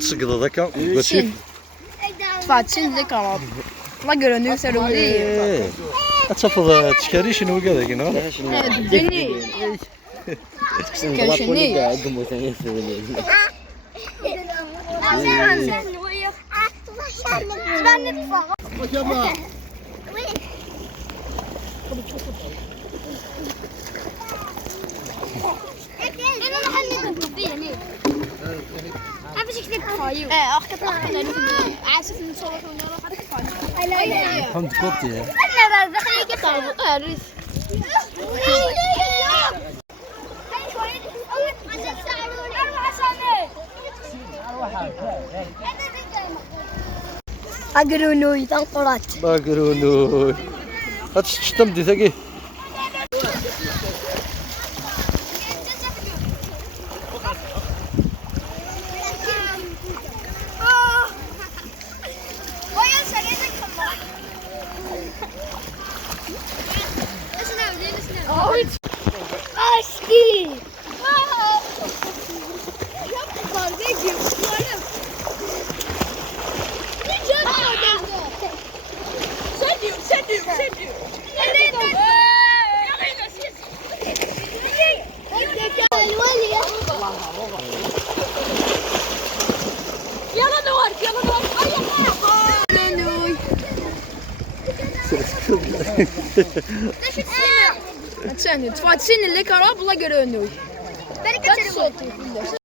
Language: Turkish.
Sıkıda da kan. Fatih'in de kanal. La görünüyor serumlu. Açafalı çıkarı işini o kadar ki ne? Evet, beni. Görüşünü. Tam tıkot ya. Agronu tan qorat. Bagrunu. Hadi çıktım dese ki. Aşkı. Sen, Fatih'in le kanal bula görünüyor. Ben kaçarım.